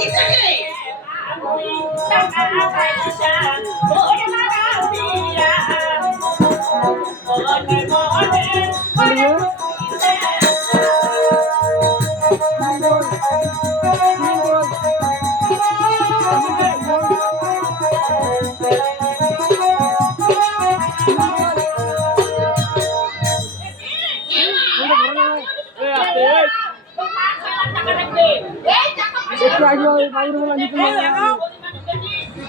Keep it! একটু আগে বাইরে এখন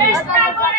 এখন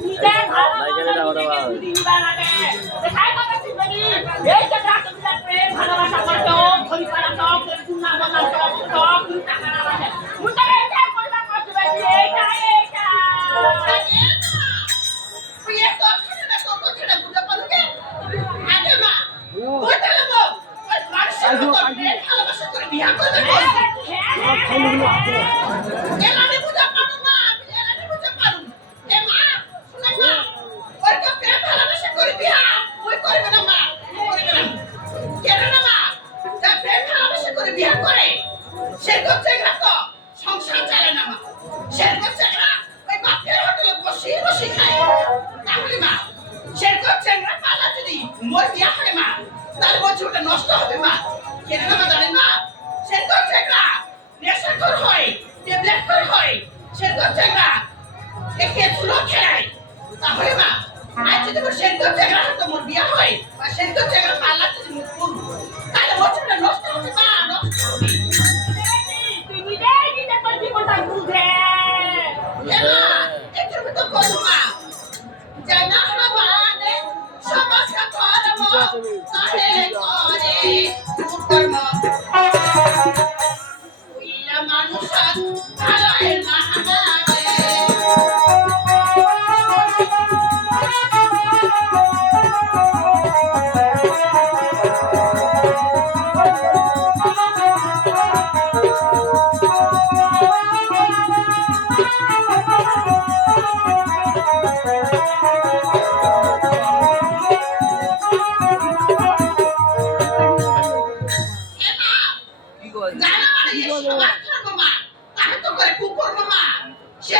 নিজের ভালো দিন বানাবে সংসার চালে না। সেরকম চেংরা ওই বাপের হোটেলে বসে বসে খায়। তাহলে মা সেরকম চেংরা পালা যদি মোর বিয়া হয় মা, তাহলে বলছি ওটা নষ্ট হবে মা। কেন না জানেন মা? সেরকম চেংরা নেশাখোর হয় ট্যাবলেট খোর হয়। সেরকম চেংরা একে চুলো খেলায়। তাহলে মা, আজ যদি সেরকম চেংরা হতো মোর বিয়া হয়। বা সেরকম চেংরা পালা যদি